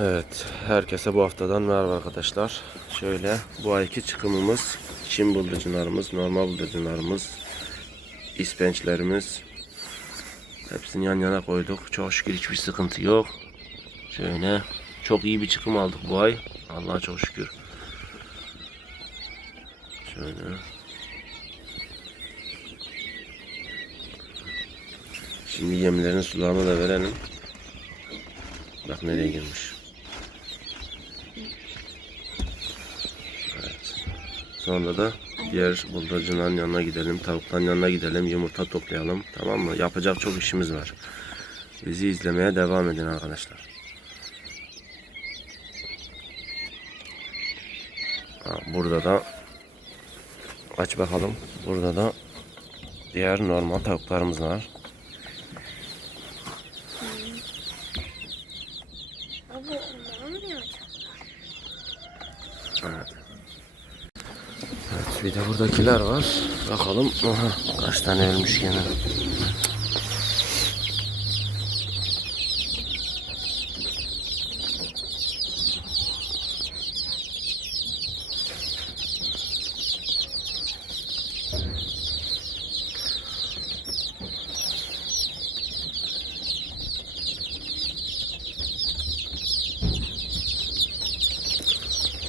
Evet, herkese bu haftadan merhaba arkadaşlar. Şöyle bu ayki çıkımımız Çin bıldırcınlarımız, normal bıldırcınlarımız, ispençlerimiz. Hepsini yan yana koyduk. Çok şükür hiçbir sıkıntı yok. Şöyle çok iyi bir çıkım aldık bu ay. Allah'a çok şükür. Şöyle. Şimdi yemlerin sularını da verelim. Bak nereye girmiş. Evet. Sonra da diğer bıldırcınların yanına gidelim. Tavukların yanına gidelim. Yumurta toplayalım. Tamam mı? Yapacak çok işimiz var. Bizi izlemeye devam edin arkadaşlar. Burada da aç bakalım. Burada da diğer normal tavuklarımız var. Abi ondan mı yapacağım? Evet. Evet bir de buradakiler var. Bakalım. Aha, kaç tane ölmüş gene.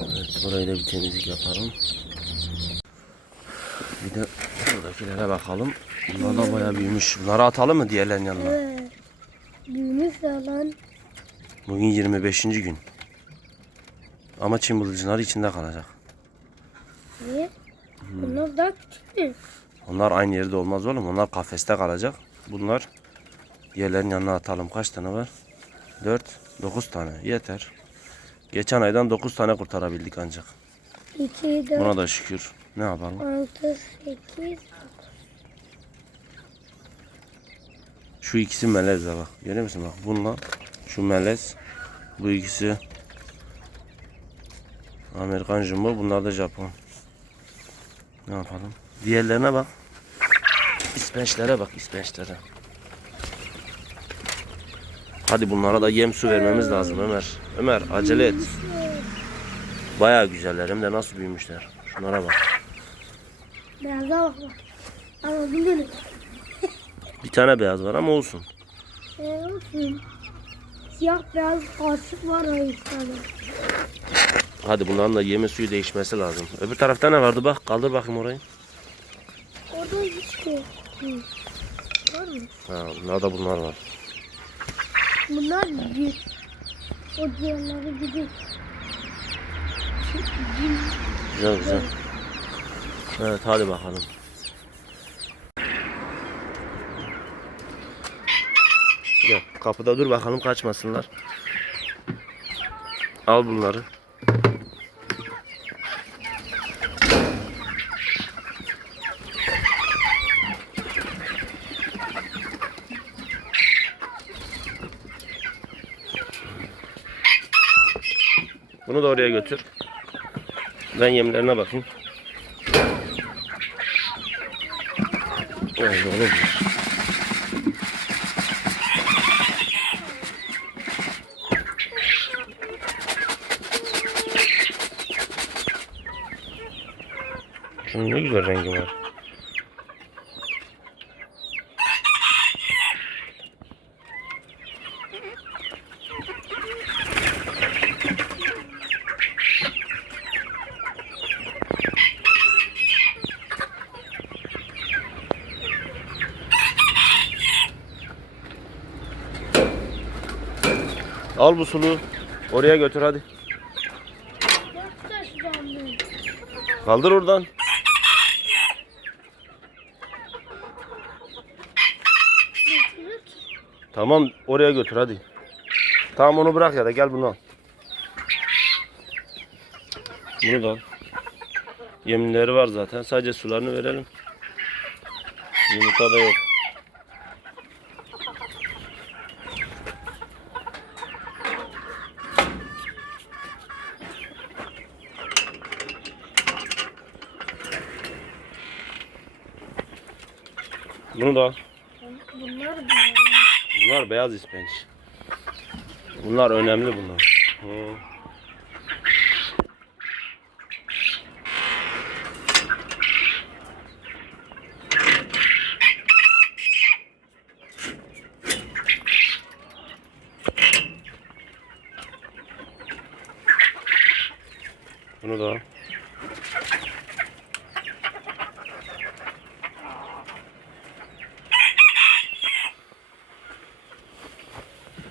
Evet burayı da bir temizlik yapalım. Bir de buradakilere bakalım. Bunlar da bayağı büyümüş. Bunları atalım mı diğerlerinin yanına? Evet. Büyümüş yalan. Bugün 25. gün. Ama Çin bıldırcınları içinde kalacak. Niye? Bunlar daha küçük mü? Onlar aynı yerde olmaz oğlum. Onlar kafeste kalacak. Bunlar diğerlerinin yanına atalım. Kaç tane var? 4, 9 tane. Yeter. Geçen aydan 9 tane kurtarabildik ancak. 2, Buna 4, da şükür. Ne yapalım? 6, 8. Şu ikisi melez de bak. Görüyor musun bak bununla şu melez. Bu ikisi Amerikan jumbo. Bunlar da Japon. Ne yapalım? Diğerlerine bak. İspençlere bak ispençlere. Hadi bunlara da yem su vermemiz lazım Ömer. Ömer acele et. Bayağı güzeller hem de nasıl büyümüşler. Şunlara bak. Beyaza bak bak. Anladın beni. Bir tane beyaz var ama olsun. Ee, olsun. Siyah beyaz kaşık var o tane. Hadi bunların da yeme suyu değişmesi lazım. Öbür tarafta ne vardı bak kaldır bakayım orayı. Orada hiç yok. Var mı? Ha, bunlar da bunlar var. Bunlar büyük. O diğerleri gibi. Güzel güzel. Evet hadi bakalım. Gel kapıda dur bakalım kaçmasınlar. Al bunları. Bunu da oraya götür. Ben yemlerine bakayım. Öyle olur. Şunun ne güzel rengi var. Al bu suluğu. Oraya götür hadi. Kaldır oradan. Tamam oraya götür hadi. Tamam onu bırak ya da gel bunu al. Bunu da al. Yemleri var zaten. Sadece sularını verelim. Yumurta da yok. Bunu da al. Bunlar da. Bunlar beyaz ispenç. Bunlar önemli bunlar. Hmm. Bunu da al.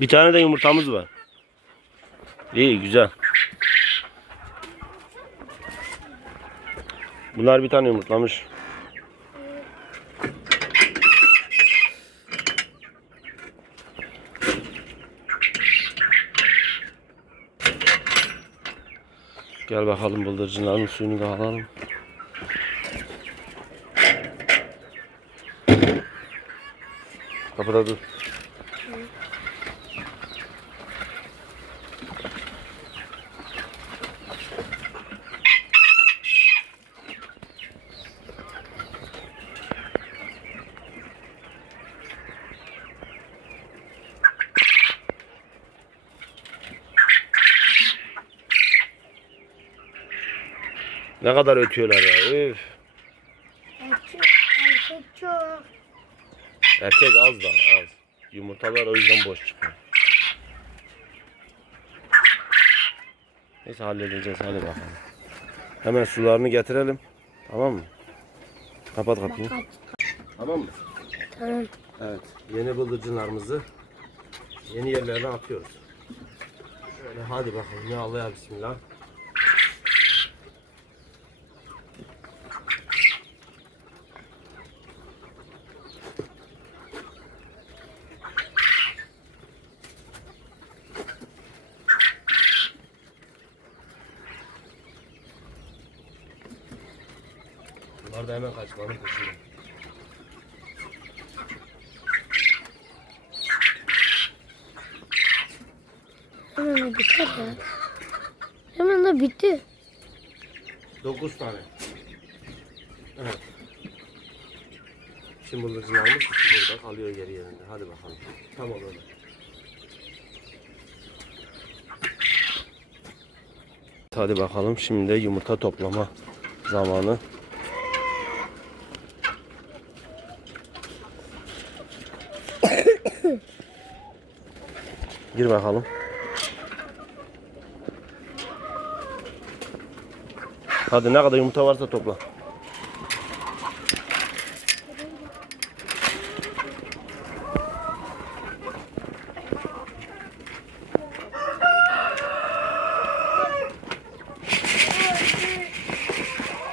Bir tane de yumurtamız var. İyi güzel. Bunlar bir tane yumurtlamış. Gel bakalım bıldırcınların suyunu da alalım. Kapıda dur. Ne kadar ötüyorlar ya. Üf. Erkek, erkek çok. Erkek az da az. Yumurtalar o yüzden boş çıkıyor. Neyse halledeceğiz hadi bakalım. Hemen sularını getirelim. Tamam mı? Kapat kapıyı. Tamam mı? Tamam. Evet. Yeni bıldırcınlarımızı yeni yerlerine atıyoruz. Şöyle hadi bakalım. Ya Allah ya Bismillah. Bunlar da hemen kaçmanın peşinde. Hemen de biter ya. Hemen de bitti. 9 tane. Evet. Şimdi bıldırcınlarımız burada kalıyor geri yerinde. Hadi bakalım. Tamam öyle. Hadi bakalım şimdi de yumurta toplama zamanı. Gir bakalım. Hadi ne kadar yumurta varsa topla.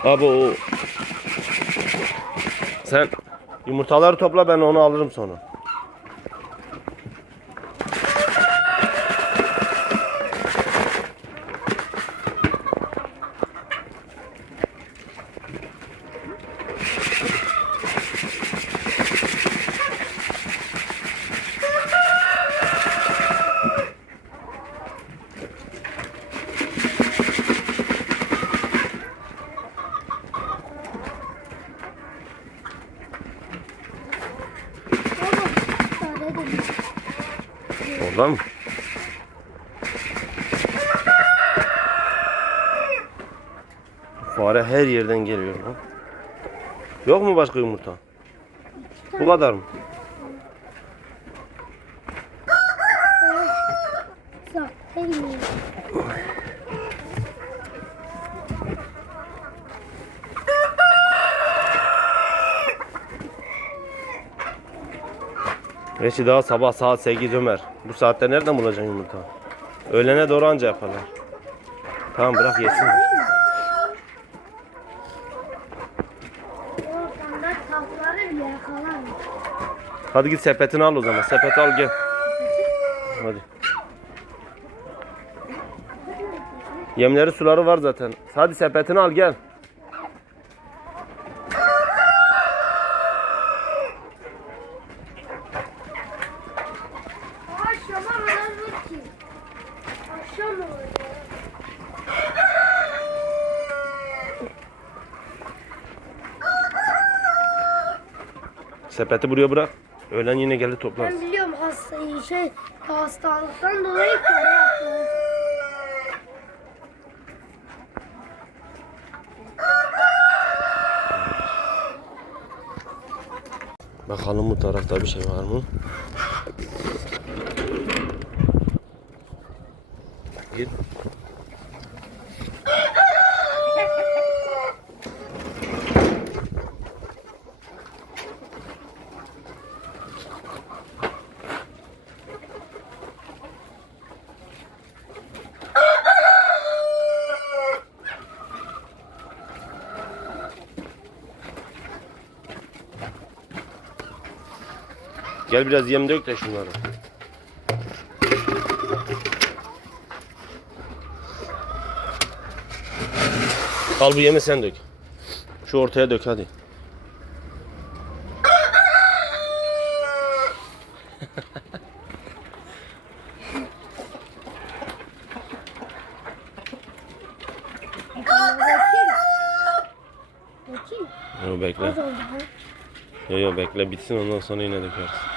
Abi o sen yumurtaları topla ben onu alırım sonra. Baba, tane de bitti. Oradan mı? Fare her yerden geliyor lan. Yok mu başka yumurta? Bu kadar mı? Sahte Reçi daha sabah saat 8 Ömer. Bu saatte nereden bulacaksın yumurta? Öğlene doğru anca yaparlar. Tamam bırak yesinler. Hadi git sepetini al o zaman. Sepeti al gel. Hadi. Yemleri suları var zaten. Hadi sepetini al gel. Akşama kadar bitti. Akşam oldu. Sepeti buraya bırak. Öğlen yine gelir toplarız. Ben biliyorum hastayı şey hastalıktan dolayı para yaptı. Bakalım bu tarafta bir şey var mı? Git. Gel biraz yem dök de şunları. Al bu yemi sen dök. Şu ortaya dök hadi. Bakayım. Bakayım. Yo bekle. Az oldu ha. Yo yo bekle bitsin ondan sonra yine dökeriz.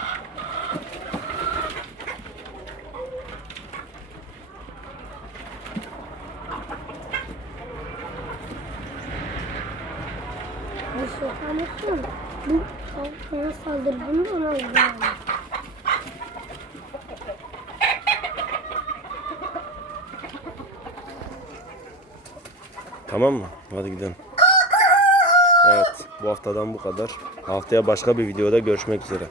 Tamam mı? Hadi gidelim. Evet bu haftadan bu kadar. Haftaya başka bir videoda görüşmek üzere.